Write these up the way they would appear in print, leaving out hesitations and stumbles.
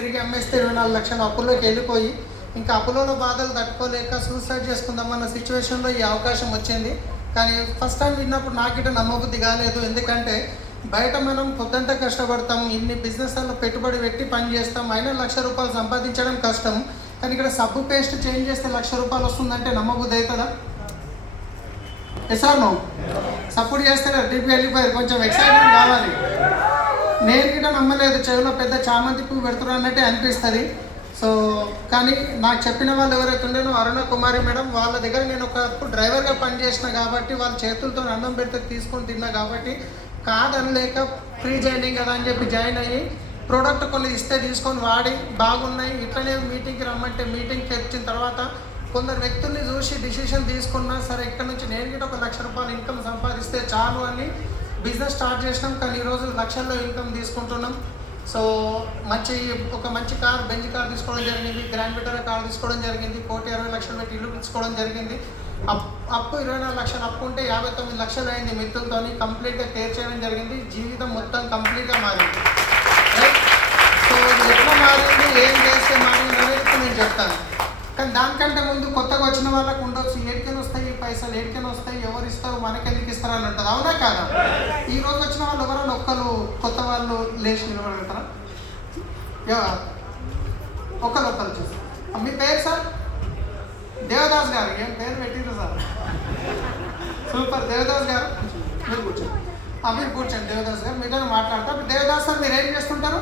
తిరిగి అమ్మేస్తే 24 లక్షల అప్పుల్లోకి వెళ్ళిపోయి ఇంకా అప్పులలో బాధలు తట్టుకోలేక సూసైడ్ చేసుకుందామన్న సిచ్యువేషన్లో ఈ అవకాశం వచ్చింది. కానీ ఫస్ట్ టైం విన్నప్పుడు నాకిట నమ్మబుద్ధి కాలేదు. ఎందుకంటే బయట మనం పొద్దంతా కష్టపడతాం, ఇన్ని బిజినెస్లలో పెట్టుబడి పెట్టి పని చేస్తాం, అయినా ₹1,00,000 సంపాదించడం కష్టం. కానీ ఇక్కడ సబ్బు పేస్ట్ చేంజ్ చేస్తే ₹1,00,000 వస్తుందంటే నమ్మబుద్ధి అవుతుందా? ఎసార్ నో సపోర్ట్ చేస్తే టీపీ వెళ్ళిపోయారు, కొంచెం ఎక్సైట్మెంట్ కావాలి. నేను కూడా నమ్మలేదు, చెవిలో పెద్ద చామంతి పువ్వు పెడుతున్నారు అన్నట్టే అనిపిస్తుంది. సో కానీ నాకు చెప్పిన వాళ్ళు ఎవరైతే ఉండేనో అరుణ కుమారి మేడం, వాళ్ళ దగ్గర నేను ఒకప్పుడు డ్రైవర్గా పనిచేసిన కాబట్టి వాళ్ళ చేతులతో అన్నం పెడితే తీసుకొని తిన్నా కాబట్టి కాదనలేక ఫ్రీ జాయినింగ్ కదా అని చెప్పి జాయిన్ అయ్యి ప్రోడక్ట్ కొన్ని ఇస్తే తీసుకొని వాడి బాగున్నాయి. ఇట్లనే మీటింగ్కి రమ్మంటే మీటింగ్కి వచ్చిన తర్వాత కొందరు వ్యక్తుల్ని చూసి డిసిషన్ తీసుకున్నా సరే ఇక్కడ నుంచి నేను కూడా ₹1,00,000 ఇన్కమ్ సంపాదిస్తే చాలు అని బిజినెస్ స్టార్ట్ చేసినాం. కానీ ఈరోజు లక్షల్లో ఇన్కమ్ తీసుకుంటున్నాం. సో ఒక మంచి కార్, బెంజ్ కార్ తీసుకోవడం జరిగింది, గ్రాండ్ విటారా కార్ తీసుకోవడం జరిగింది, 1,60,00,000 పెట్టి ఇల్లు తీసుకోవడం జరిగింది. అప్పు 24 లక్షలు అప్పు ఉంటే 59 లక్షలు అయింది మిత్రులతో, కంప్లీట్గా క్లియర్ చేయడం జరిగింది. జీవితం మొత్తం కంప్లీట్గా మారింది. సో ఇది ఎట్లా మారింది, ఏం చేస్తే మారింది అనేది నేను చెప్తాను. కానీ దానికంటే ముందు కొత్తగా వచ్చిన వాళ్ళకు ఉండొచ్చు, ఏడికని వస్తాయి ఈ పైసలు, ఏడికని వస్తాయి, ఎవరు ఇస్తారు, మనకెందుకు ఇస్తారు అని ఉంటుంది. అవునా కాదా? ఈ రోజు వచ్చిన వాళ్ళు ఎవరైనా ఒక్కరు కొత్త వాళ్ళు లేచి నిలబడతారా? ఒకరు చూస్తారు. మీ పేరు సార్? దేవదాస్ గారు. ఏం పేరు పెట్టిరు సార్? సూపర్. దేవదాస్ గారు మీరు కూర్చోండి. మీరు కూర్చోండి దేవదాస్ గారు, మీతో మాట్లాడతారు. దేవదాస్ సార్ మీరు ఏం చేస్తుంటారు?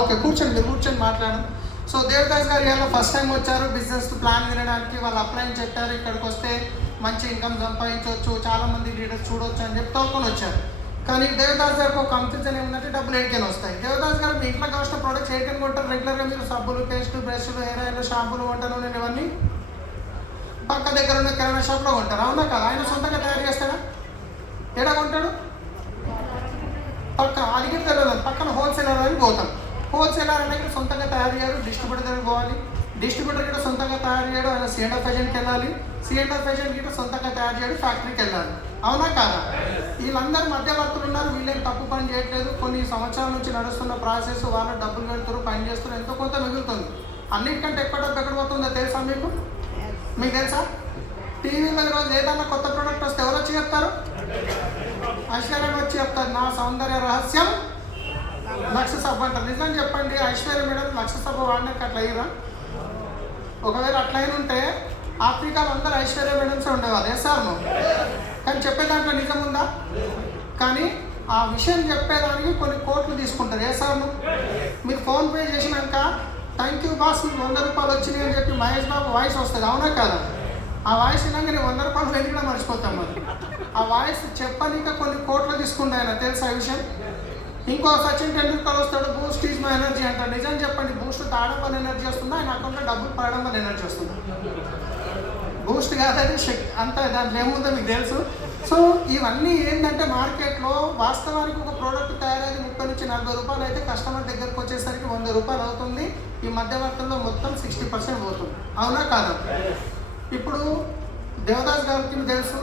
ఓకే కూర్చోండి, మీరు కూర్చొని మాట్లాడండి. సో దేవదాస్ గారు ఇవాళ ఫస్ట్ టైం వచ్చారు బిజినెస్ ప్లాన్ వినడానికి. వాళ్ళు అప్లై చెప్పారు, ఇక్కడికి వస్తే మంచి ఇన్కమ్ సంపాదించవచ్చు, చాలామంది లీడర్స్ చూడవచ్చు అని చెప్పి తోకొని వచ్చారు. కానీ దేవదాస్ గారికి ఒక కన్ఫ్యూజన్ ఏమంటే డబ్బులు ఏడికైనా వస్తాయి. దేవదాస్ గారు మీ ఇంట్లో కావాల్సిన ప్రోడక్ట్స్ ఏడికైనా కొంటారు రెగ్యులర్గా? మీరు సబ్బులు, పేస్టు, బ్రష్లు, హెయిర్ ఆయిల్, షాంపులు, వంట నూనె ఇవన్నీ పక్క దగ్గర ఉన్న కిరాణా షాప్లో కొంటారు. అవునా కదా? ఆయన సొంతంగా తయారు చేస్తాడా? ఎక్కడ కొంటాడు? అది తెలియదు. పక్కన హోల్సేలర్ అని పోతాం. హోల్సేలర్ అనేది సొంతంగా తయారు చేయరు, డిస్ట్రిబ్యూటర్ దగ్గర పోవాలి. డిస్ట్రిబ్యూటర్ కూడా సొంతంగా తయారు చేయడం, ఆయన C&F ఏజెంట్కి వెళ్ళాలి. C&F ఏజెంట్ కూడా సొంతంగా తయారు చేయడం, ఫ్యాక్టరీకి వెళ్ళాలి. అవునా కాదా? వీళ్ళందరూ మధ్యవర్తులు ఉన్నారు, వీళ్ళేం తప్పు పని చేయట్లేదు. కొన్ని సంవత్సరాల నుంచి నడుస్తున్న ప్రాసెస్, వాళ్ళు డబ్బులు పెడుతారు, పని చేస్తారు, ఎంతో కొంత మిగులుతుంది. అన్నిటికంటే ఎక్కువ డబ్బు ఎక్కడ పోతుందో తెలుసా మీకు? తెలుసా? టీవీలో ఈరోజు ఏదన్నా కొత్త ప్రోడక్ట్ వస్తే ఎవరు వచ్చి చెప్తారు? ఐశ్వర్య వచ్చి చెప్తారు, నా సౌందర్య రహస్యం లక్ష సబ్బు అంటారు. నిజం చెప్పండి, ఐశ్వర్య మేడం లక్ష సబ్బు వాడినాక అట్లా అయ్యారా? ఒకవేళ అట్లయిన ఉంటే ఆఫ్రికాలో అందరూ ఐశ్వర్య మేడమ్స్ ఉండేవాళ్ళు. వేసారు. కానీ చెప్పే దాంట్లో నిజం ఉందా? కానీ ఆ విషయం చెప్పేదానికి కొన్ని కోట్లు తీసుకుంటారు. వేసారు. మీరు ఫోన్పే చేసినాక థ్యాంక్ యూ బాస్, మీకు ₹100 వచ్చినాయి అని చెప్పి మహేష్ బాబు వాయిస్ వస్తుంది. అవునా కదా? ఆ వాయిస్ విన్నాక నేను ₹100 వెళ్ళి కూడా మర్చిపోతాం. మరి ఆ వాయిస్ చెప్పనిక కొన్ని కోట్లు తీసుకుంటాయి. ఆయన తెలుసా ఈ విషయం? ఇంకో సచిన్ టెండూల్కర్ వస్తాడు, బూస్ట్ ఈజ్ మై ఎనర్జీ అంటాడు. నిజం చెప్పండి, బూస్ట్ తాగడం వల్ల ఎనర్జీ వస్తుందా, ఆయన అకౌంట్లో డబ్బులు పడడం వల్ల ఎనర్జీ వస్తుందా? బూస్ట్ కాదని అంతా దాంట్లో ఏముందో మీకు తెలుసు. సో ఇవన్నీ ఏంటంటే మార్కెట్లో వాస్తవానికి ఒక ప్రోడక్ట్ తయారైంది ₹30 నుంచి ₹40 అయితే కస్టమర్ దగ్గరకు వచ్చేసరికి ₹100 అవుతుంది. ఈ మధ్యవర్తుల్లో మొత్తం 60% పోతుంది. అవునా కాదా? ఇప్పుడు దేవదాస్ గారికి తెలుసు,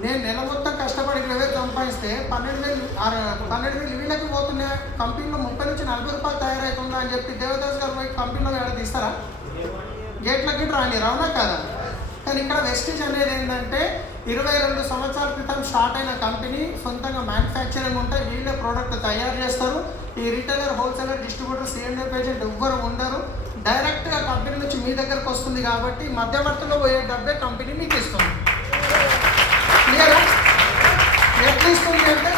నేను నెల మొత్తం కష్టపడి 20,000 సంపాదిస్తే 12,000 వీళ్ళకి పోతున్నాయి. కంపెనీలో ₹30 నుంచి ₹40 తయారవుతుందా అని చెప్పి దేవదాస్ గారు పోయి కంపెనీలో ఏడ తీస్తారా? గేట్లకి రాని. అవునా కదా? కానీ ఇక్కడ వెస్టేజ్ అనేది ఏంటంటే 22 సంవత్సరాల క్రితం స్టార్ట్ అయిన కంపెనీ, సొంతంగా మ్యానుఫ్యాక్చరింగ్ ఉంటాయి, వీళ్ళే ప్రోడక్ట్ తయారు చేస్తారు. ఈ retailer, wholesaler, distributor, C&F agent ఎవ్వరు ఉండరు. డైరెక్ట్గా కంపెనీ నుంచి మీ దగ్గరకు వస్తుంది కాబట్టి మధ్యవర్తిలో పోయే డబ్బే కంపెనీ మీకు ఇస్తుంది. క్లియరా? ఎట్లా ఇస్తుంది అంటే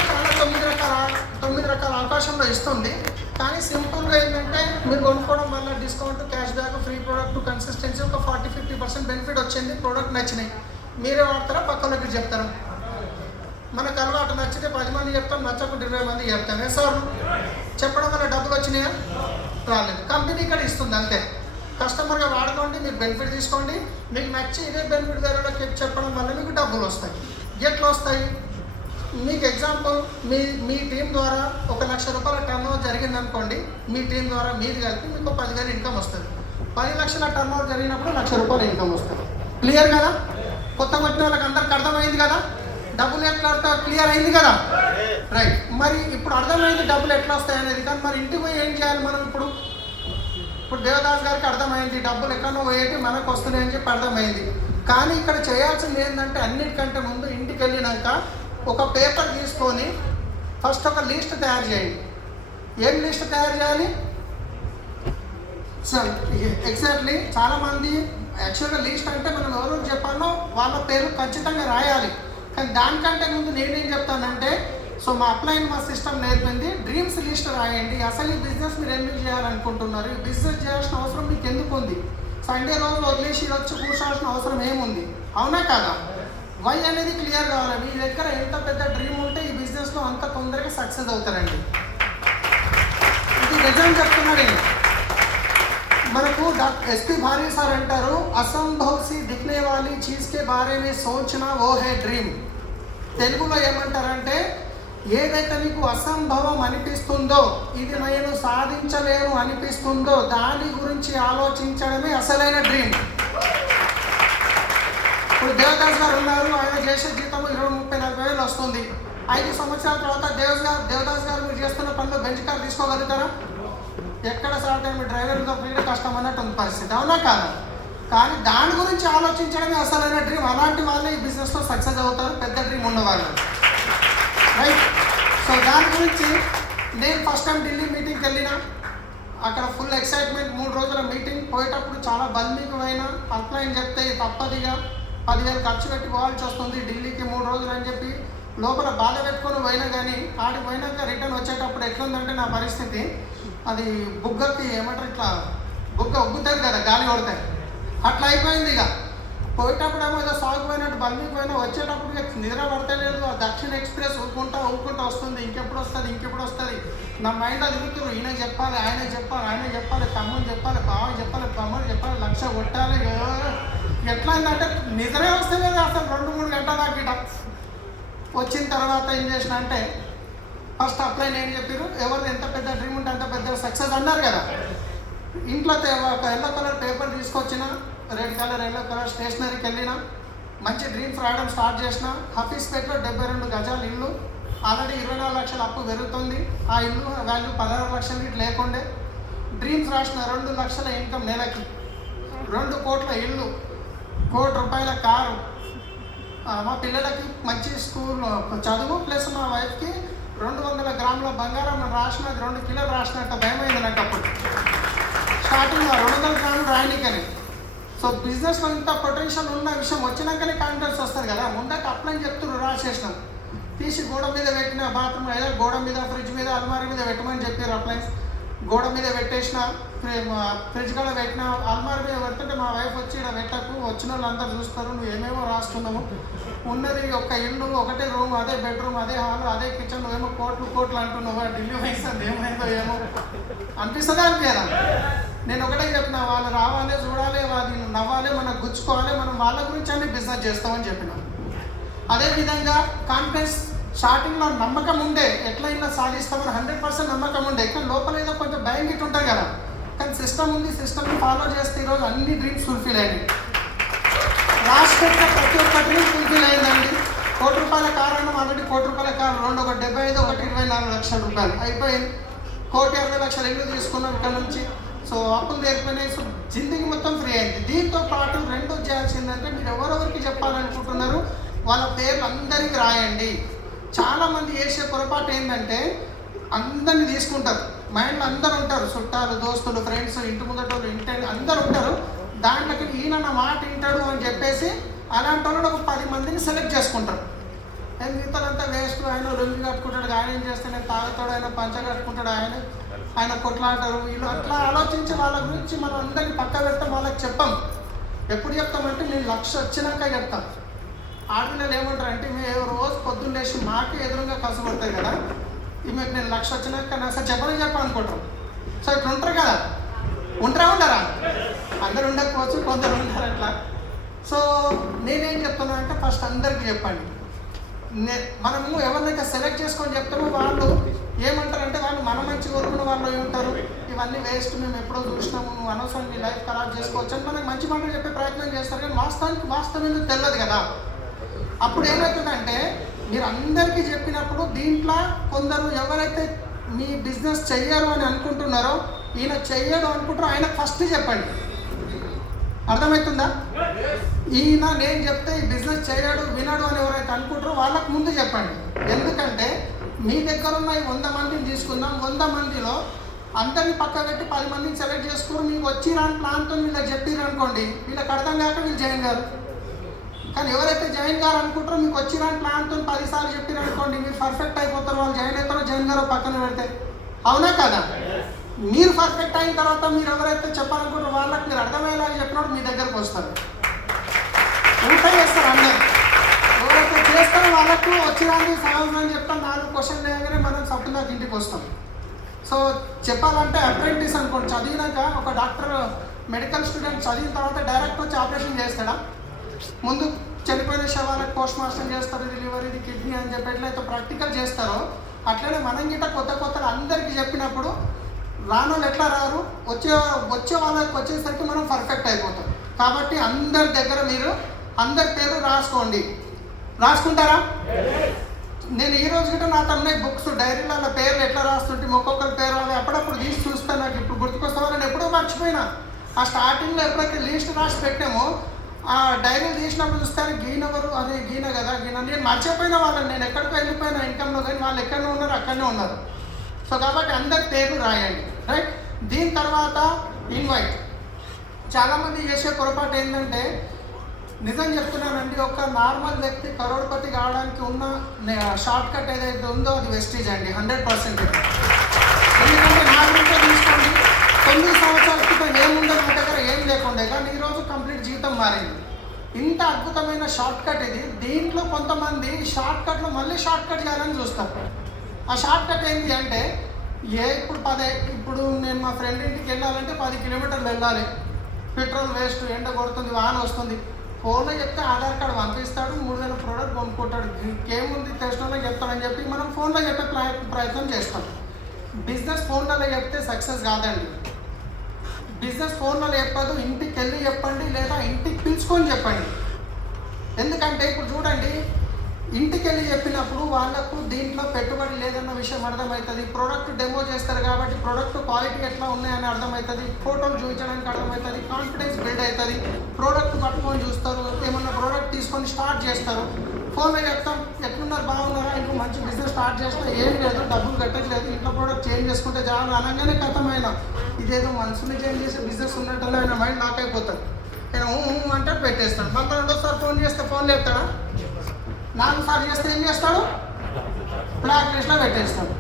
చాలా 9 రకాల అవకాశంలో ఇస్తుంది. కానీ సింపుల్గా ఏంటంటే మీరు కొనుక్కోవడం వల్ల discount, cash back, free product, consistency, ఒక 40-50% బెనిఫిట్ వచ్చింది. ప్రోడక్ట్ నచ్చినాయి, మీరే వాడతారా, పక్కనకి చెప్తారా? మనకు అలవాటు, నచ్చితే 10 మంది చెప్తాం, నచ్చకుండా 20 మంది చెప్తాం. సార్ చెప్పడం వల్ల డబ్బులు వచ్చినాయా? రాలేదు. కంపెనీ ఇక్కడ ఇస్తుంది అంతే. కస్టమర్గా వాడుకోండి, మీరు బెనిఫిట్ తీసుకోండి. మీకు నచ్చి ఇదే బెనిఫిట్ ధరలో చెప్పడం వల్ల మీకు డబ్బులు వస్తాయి. ఎట్లా వస్తాయి? మీకు ఎగ్జాంపుల్, మీ టీం ద్వారా ₹1,00,000 టర్న్ ఓవర్ జరిగిందనుకోండి. మీ టీం ద్వారా మీది కలిపి మీకు 10,000 ఇన్కమ్ వస్తుంది. 10 లక్షల టర్న్ ఓవర్ జరిగినప్పుడు ₹1,00,000 ఇన్కమ్ వస్తుంది. క్లియర్ కదా? కొత్త వచ్చిన వాళ్ళకి అందరికి అర్థమైంది కదా? డబ్బులు ఎట్లా క్లియర్ అయింది కదా? రైట్. మరి ఇప్పుడు అర్థమైంది డబ్బులు ఎట్లా వస్తాయి అనేది. కానీ మరి ఇంటికి పోయి ఏం చేయాలి మనం? ఇప్పుడు దేవదాస్ గారికి అర్థమైంది డబ్బులు ఎక్కడో పోయేటి మనకు వస్తున్నాయి అని చెప్పి అర్థమైంది. కానీ ఇక్కడ చేయాల్సింది ఏంటంటే అన్నిటికంటే ముందు ఇంటికి వెళ్ళినాక ఒక పేపర్ తీసుకొని ఫస్ట్ ఒక లిస్ట్ తయారు చేయండి. ఏం లిస్ట్ తయారు చేయాలి? సో ఎగ్జాక్ట్లీ చాలామంది యాక్చువల్గా లిస్ట్ అంటే మనం ఎవరు చెప్పాలో వాళ్ళ పేరు ఖచ్చితంగా రాయాలి. కానీ దానికంటే ముందు నేనేం చెప్తానంటే, సో మా అప్లైన్ మా సిస్టమ్ నేర్పింది డ్రీమ్స్ లిస్ట్ రాయండి. అసలు ఈ బిజినెస్ మీరు ఎందుకు చేయాలనుకుంటున్నారు? ఈ బిజినెస్ చేయాల్సిన అవసరం మీకు ఎందుకు ఉంది? సండే రోజు వదిలేసి వచ్చి కూర్చోవాల్సిన అవసరం ఏముంది? అవునా కాదా? వై అనేది క్లియర్ కావాలి. మీ దగ్గర ఎంత పెద్ద డ్రీమ్ ఉంటే ఈ బిజినెస్లో అంత తొందరగా సక్సెస్ అవుతారండి. ఇది నిజం చెప్తున్నాడు. మనకు ఎస్పీ భారీ సార్ అంటారు, అసంభవ్ సి దిఖనే వాली चीज के बारे में सोचना वो है డ్రీమ్. తెలుగులో ఏమంటారంటే, ఏదైతే నీకు అసంభవం అనిపిస్తుందో, ఇది నేను సాధించలేను అనిపిస్తుందో దాని గురించి ఆలోచించడమే అసలైన డ్రీమ్. ఇప్పుడు దేవదాస్ గారు ఉన్నారు, ఆయన చేసే జీతం 20-30-40 వేలు వస్తుంది. 5 సంవత్సరాల తర్వాత దేవదాస్ గారు మీరు చేస్తున్న పనిలో బెంచ్ కార్ తీసుకోగలుగుతారా? ఎక్కడ సార్ మీ డ్రైవర్ కంప్లీట్ కష్టం అన్నట్టు ఉంది పరిస్థితి. అవునా కాదా? కానీ దాని గురించి ఆలోచించడమే అసలైన డ్రీమ్. అలాంటి వాళ్ళే ఈ బిజినెస్లో సక్సెస్ అవుతారు, పెద్ద డ్రీమ్ ఉన్నవాళ్ళు. రైట్. సో దాని గురించి నేను ఫస్ట్ టైం ఢిల్లీ మీటింగ్కి వెళ్ళిన, అక్కడ ఫుల్ ఎక్సైట్మెంట్. 3 రోజుల మీటింగ్. పోయేటప్పుడు చాలా బల్మీకమైన అప్లైన్ చెప్తే తప్పదిగా 10,000 ఖర్చు పెట్టి పోవాల్సి వస్తుంది ఢిల్లీకి 3 రోజులు అని చెప్పి లోపల బాధ పెట్టుకొని పోయినా. కానీ ఆడికి పోయినాక రిటర్న్ వచ్చేటప్పుడు ఎట్లుందంటే నా పరిస్థితి, అది బుగ్గకి ఏమంటారు, ఇట్లా బుగ్గ ఉగ్గుతుంది కదా గాలి కొడతాయి, అట్లా అయిపోయింది. ఇక పోయేటప్పుడు ఏమో ఏదో సాగిపోయినట్టు బల్మీకి పోయినా, వచ్చేటప్పుడు నిద్ర పడతలేదు. ఆ దక్షిణ ఎక్స్ప్రెస్ ఊరుకుంటా వస్తుంది. ఇంకెప్పుడు వస్తుంది. నా మైండ్ అది తిరుగుతున్నారు. ఈయన చెప్పాలి, ఆయన చెప్పాలి, తమ్ముని చెప్పాలి, బావ చెప్పాలి, తమ్ముడు చెప్పాలి, 1,00,000 కొట్టాలి. ఎట్లా అయిందంటే నిద్రే వస్తలేదు అసలు 2-3 గంటల దాకా. వచ్చిన తర్వాత ఏం చేసిన అంటే, ఫస్ట్ అప్లైన్ ఏం చెప్పారు, ఎవరు ఎంత పెద్ద డ్రీమ్ ఉంటే అంత పెద్ద సక్సెస్ అన్నారు కదా. ఇంట్లో ఒక ఎల్లో కలర్ పేపర్ తీసుకొచ్చిన, రెడ్ కలర్ ఎల్లో కలర్ స్టేషనరీకి వెళ్ళిన, మంచి డ్రీమ్స్ రాయడం స్టార్ట్ చేసిన. హఫీస్పేట్లో 72 గజాల ఇల్లు, ఆల్రెడీ 24 లక్షల అప్పు పెరుగుతుంది. ఆ ఇల్లు వాల్యూ 16 లక్షలు ఇటు లేకుండే. డ్రీమ్స్ రాసిన 2 లక్షల ఇన్కమ్ నెలకి, 2 కోట్ల ఇల్లు, 1 కోటి రూపాయల కారు, మా పిల్లలకి మంచి స్కూల్ చదువు, ప్లస్ మా వైఫ్కి 200 గ్రాముల బంగారం రాసినది 2 కిలోలు రాసినట్టు భయమైంది నాకు అప్పుడు స్టార్టింగ్. 200 గ్రాములు రాయనికని. సో బిజినెస్లో ఇంత పొటెన్షియల్ ఉన్న విషయం వచ్చినాకనే కాన్ఫిడెన్స్ వస్తుంది కదా. ముందట అప్లైన్ చెప్తున్నారు, రాసేసినాం. తీసి గోడ మీద పెట్టిన, బాత్రూమ్ ఏదో గోడ మీద, ఫ్రిడ్జ్ మీద, అల్మారీ మీద పెట్టమని చెప్పారు అప్లైన్స్. గోడ మీద పెట్టేసిన, ఫ్రిడ్జ్ కూడా పెట్టిన, అల్మారీ మీద పెడుతుంటే మా వైఫ్ వచ్చి ఇక్కడ పెట్టకు, వచ్చిన వాళ్ళు అందరు చూస్తారు, నువ్వు ఏమేమో రాస్తున్నావు, ఉన్నది ఒక ఇల్లు, ఒకటే రూమ్, అదే బెడ్రూమ్, అదే హాల్, అదే కిచెన్, నువ్వేమో కోట్లు అంటున్నావు, ఢిల్లీ వయసు ఏమైందో ఏమో అనిపిస్తుందా అనిపించదా? నేను ఒకటే చెప్పిన, వాళ్ళు రావాలి, చూడాలి, వాళ్ళు నవ్వాలి, మనం గుచ్చుకోవాలి, మనం వాళ్ళ గురించి అన్ని బిజినెస్ చేస్తామని చెప్పిన. అదేవిధంగా కాన్ఫిడెన్స్ స్టార్టింగ్లో నమ్మకం ఉండే, ఎట్లయినా సాధిస్తామని 100% నమ్మకం ఉండే. కానీ లోపల ఏదో కొంచెం భయం గిట్టు ఉంటుంది కదా. కానీ సిస్టమ్ ఉంది, సిస్టమ్ని ఫాలో చేస్తే ఈరోజు అన్ని డ్రీమ్స్ ఫుల్ఫిల్ అయ్యాయి. లాస్ట్ ప్రతి ఒక్క డ్రీమ్ ఫుల్ఫిల్ అయిందండి. 1 కోటి రూపాయల కారు అన్నాం, ఆల్రెడీ 1 కోటి రూపాయల కారు, 2 ఒకటి 75, ఒకటి 24 లక్షల రూపాయలు అయిపోయింది. 1,20,00,000 ఇల్లు తీసుకున్నాం ఇక్కడ నుంచి. సో అప్పులు తీరిపోయినాయి. సో జిందగీ మొత్తం ఫ్రీ అయింది. దీంతో పాటు రెండో చేయాల్సిందంటే, మీరు ఎవరెవరికి చెప్పాలనుకుంటున్నారు వాళ్ళ పేర్లు అందరికీ రాయండి. చాలామంది చేసే పొరపాటు ఏంటంటే, అందరిని తీసుకుంటారు, మైండ్లో అందరు ఉంటారు, చుట్టాలు, దోస్తులు, ఫ్రెండ్స్, ఇంటి ముందటోళ్ళు, ఇంటి అందరు ఉంటారు. దాంట్లోకి ఈయన నా మాట వింటాడు అని చెప్పేసి అలాంటి వాళ్ళు ఒక 10 మందిని సెలెక్ట్ చేసుకుంటారు. మిగతాలంతా వేస్ట్, ఆయన లొంగి కట్టుకుంటాడు, ఆయన ఏం చేస్తే నేను తాగుతాడు, ఆయన పంచ కట్టుకుంటాడు, ఆయన కొట్లాడతారు, వీళ్ళు అట్లా ఆలోచించి వాళ్ళ గురించి మనం అందరినీ పక్క పెడతాం. వాళ్ళకి చెప్పాం. ఎప్పుడు చెప్తామంటే, నేను 1,00,000 వచ్చినాక చెప్తాం. ఆడపిల్లలు ఏమంటారంటే, మేము రోజు పొద్దున్న లేచి మాకే ఎదురుగా కష్టపడతాయి కదా, ఈమెకు నేను 1,00,000 వచ్చినాక నాకు అసలు చెప్పనుకుంటాం. సో ఇట్లా ఉంటారు కదా, ఉండరా? అందరు ఉండకపోవచ్చు, కొందరు ఉంటారు అట్లా. సో నేనేం చెప్తున్నా అంటే, ఫస్ట్ అందరికీ చెప్పండి. మనము ఎవరినైతే సెలెక్ట్ చేసుకొని చెప్తామో వాళ్ళు ఏమంటారంటే, వాళ్ళు మన మంచి కోరుకున్న వాళ్ళు ఏమంటారు, ఇవన్నీ వేస్ట్, మేము ఎప్పుడో చూసినాము, నువ్వు అనవసరం నీ లైఫ్ ఖరాబ్ చేసుకోవచ్చు అని మనకు మంచి మాటలు చెప్పే ప్రయత్నం చేస్తారు. కానీ వాస్తవం ఎందుకు తెలియదు కదా. అప్పుడు ఏమవుతుందంటే, మీరు అందరికీ చెప్పినప్పుడు దీంట్లో కొందరు ఎవరైతే మీ బిజినెస్ చెయ్యరు అని అనుకుంటున్నారో, ఈయన చెయ్యడు అనుకుంటారో ఆయన ఫస్ట్ చెప్పండి. అర్థమవుతుందా? ఈయన నేను చెప్తే ఈ బిజినెస్ చేయడు వినడు అని ఎవరైతే అనుకుంటారో వాళ్ళకు ముందు చెప్పండి. ఎందుకంటే మీ దగ్గర ఉన్న 100 మందిని తీసుకుందాం, 100 మందిలో అందరిని పక్క పెట్టి 10 మందిని సెలెక్ట్ చేసుకుని మీకు వచ్చి రాని ప్లాన్తో వీళ్ళకి చెప్పారు అనుకోండి, వీళ్ళకి అర్థం కాక వీళ్ళు జాయిన్ గారు. కానీ ఎవరైతే జాయిన్ గారు అనుకుంటారో మీకు వచ్చి రాని ప్లాన్తో 10 సార్లు చెప్పారు అనుకోండి, మీరు పర్ఫెక్ట్ అయిపోతారు. వాళ్ళు జాయిన్ అవుతారో జాయిన్ గారో పక్కన పెడితే, అవునా కదా? మీరు పర్ఫెక్ట్ అయిన తర్వాత మీరు ఎవరైతే చెప్పాలనుకుంటారో వాళ్ళకి మీరు అర్థమయ్యేలాగా చెప్పినప్పుడు మీ దగ్గరకు వస్తారు, ఊటే చేస్తారు. అందరూ ఎవరైతే చేస్తారో వాళ్ళకు వచ్చిరాని సగం అని చెప్తాం. 4 క్వశ్చన్ లేగానే మనం సపోజ్ ఇంటికి వస్తాం. సో చెప్పాలంటే అప్రెంటిస్ అనుకోండి, చదివినాక ఒక డాక్టర్ మెడికల్ స్టూడెంట్ చదివిన తర్వాత డైరెక్ట్ వచ్చి ఆపరేషన్ చేస్తాడా? ముందు చనిపోయిన శవాలకు పోస్ట్ మార్టం చేస్తారు, డెలివరీది కిడ్నీ అని చెప్పి ఎట్లయితే ప్రాక్టికల్ చేస్తారో అట్లనే మనం గిట్ట కొత్త అందరికీ చెప్పినప్పుడు రానోళ్ళు ఎట్లా రారు, వచ్చే వాళ్ళకి వచ్చేసరికి మనం పర్ఫెక్ట్ అయిపోతాం. కాబట్టి అందరి దగ్గర మీరు అందరి పేరు రాసుకోండి. రాసుకుంటారా? నేను ఈ రోజు గిట్ట నా తమ్మునే బుక్స్ డైరీలలో పేర్లు ఎట్లా రాస్తుంటే ఒక్కొక్కరి పేరు అవి అప్పుడప్పుడు తీసి చూస్తాను. నాకు ఇప్పుడు గుర్తుకొస్తా వాళ్ళని ఎప్పుడో మర్చిపోయినా. ఆ స్టార్టింగ్లో ఎప్పుడైతే లిస్ట్ రాసి పెట్టామో ఆ డైరీలు తీసినప్పుడు చూస్తాను గీనెవరు, అదే గీన కదా గీన. నేను మర్చిపోయిన వాళ్ళని, నేను ఎక్కడికి వెళ్ళిపోయినా ఇన్కంలో, కానీ వాళ్ళు ఎక్కడనే ఉన్నారు అక్కడనే ఉన్నారు. సో కాబట్టి అందరి పేర్లు రాయండి, రైట్? దీని తర్వాత ఇన్వైట్. చాలామంది చేసే పొరపాటు ఏంటంటే, నిజం చెప్తున్నానండి, ఒక నార్మల్ వ్యక్తి కరోడ్పతి కావడానికి ఉన్న షార్ట్ కట్ ఏదైతే ఉందో అది వెస్టీజ్ అండి, 100%. ఎందుకంటే నా గురించే తీసుకోండి, 9 సంవత్సరాల క్రితం ఏముందో నా దగ్గర ఏం లేకుండే, కానీ ఈరోజు కంప్లీట్ జీవితం మారింది. ఇంత అద్భుతమైన షార్ట్ కట్ ఇది. దీంట్లో కొంతమంది షార్ట్ కట్లో మళ్ళీ షార్ట్ కట్ చేయాలని చూస్తారు. ఆ షార్ట్ కట్ ఏంటి అంటే, ఇప్పుడు నేను మా ఫ్రెండ్ ఇంటికి వెళ్ళాలంటే 10 కిలోమీటర్లు వెళ్ళాలి, పెట్రోల్ వేస్ట్, ఎండ కొడుతుంది, వాన వస్తుంది. ఫోన్లో చెప్తే ఆధార్ కార్డు పంపిస్తాడు, 3000 ప్రోడక్ట్ కొనుక్కుంటాడు, ఇంకేముంది తెలిసిన వాళ్ళకి చెప్తాడని చెప్పి మనం ఫోన్లో చెప్పే ప్రయత్నం చేస్తాం. బిజినెస్ ఫోన్లలో చెప్తే సక్సెస్ కాదండి. బిజినెస్ ఫోన్లలో చెప్పదు, ఇంటికి వెళ్ళి చెప్పండి, లేదా ఇంటికి పిలుచుకొని చెప్పండి. ఎందుకంటే ఇప్పుడు చూడండి, ఇంటికి వెళ్ళి చెప్పినప్పుడు వాళ్ళకు దీంట్లో పెట్టుబడి లేదన్న విషయం అర్థమవుతుంది. ప్రోడక్ట్ డెమో చేస్తారు కాబట్టి ప్రోడక్ట్ క్వాలిటీ ఎట్లా ఉన్నాయని అర్థమవుతుంది, ఫోటోలు చూపించడానికి అర్థమవుతుంది, కాన్ఫిడెన్స్ బిల్డ్ అవుతుంది. ప్రోడక్ట్ పట్టుకొని చూస్తారు, ఏమన్నా ప్రోడక్ట్ తీసుకొని స్టార్ట్ చేస్తారు. ఫోన్లో చెప్తాం ఎట్లున్నారు, బాగున్నారా, ఇంకో మంచి బిజినెస్ స్టార్ట్ చేసినా ఏం లేదు, డబ్బులు కట్టట్లేదు, ఇంట్లో ప్రోడక్ట్ చేంజ్ చేసుకుంటే చాలా అనగానే కథమైన ఇదేదో మనసుని చేంజ్ చేసే బిజినెస్ ఉన్నట్టు ఆయన మైండ్ లాక్ అయిపోతాడు. నేను అంటే పెట్టేస్తాడు. మళ్ళీ రెండోసారి ఫోన్ చేస్తే ఫోన్ లేపుతాడా? 4 సార్లు చేస్తే ఏం చేస్తాడు? బ్లాక్ లిస్ట్లో పెట్టేస్తాడు.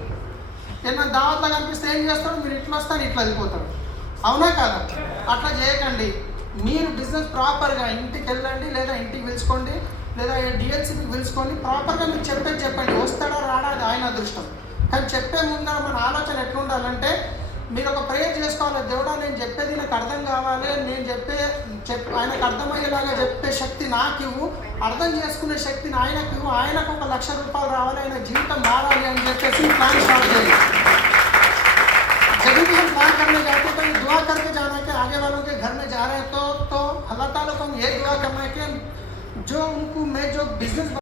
ఏమన్నా దావత్లో కనిపిస్తే ఏం చేస్తాడు? మీరు ఇట్లా వస్తాను ఇట్లా వెళ్ళిపోతాడు. అవునా కాదా? అట్లా చేయకండి. మీరు బిజినెస్ ప్రాపర్గా ఇంటికి వెళ్ళండి, లేదా ఇంటికి పిలుచుకోండి, లేదా డిఎల్సీకి పిలుచుకోండి. ప్రాపర్గా మీరు చెప్పండి. వస్తాడా రాడా అది ఆయన అదృష్టం. కానీ చెప్పే ముందర మన ఆలోచన ఎట్లా ఉండాలంటే, మీరు ఒక ప్రేయర్ చేసుకోవాలి, దేవుడా నేను చెప్పేది నాకు అర్థం కావాలి, నేను ఆయనకు అర్థమయ్యేలాగా చెప్పే శక్తి నాకు ఇవ్వు, అర్థం చేసుకునే శక్తిని ఆయనకు ఇవ్వు, ఆయనకు ఒక ₹1,00,000 రావాలి, ఆయన జీవితం మారాలి అని చెప్పేసి ప్లాన్ స్టార్ట్ చేయాలి. जब भी हम प्लान करने जाते तो ये दुआ करके जाना है कि आगे वालों के घर में जा रहे हैं तो अल्लाह ताला को हम ये दुआ करना है कि जो उनको मैं जो बिजनेस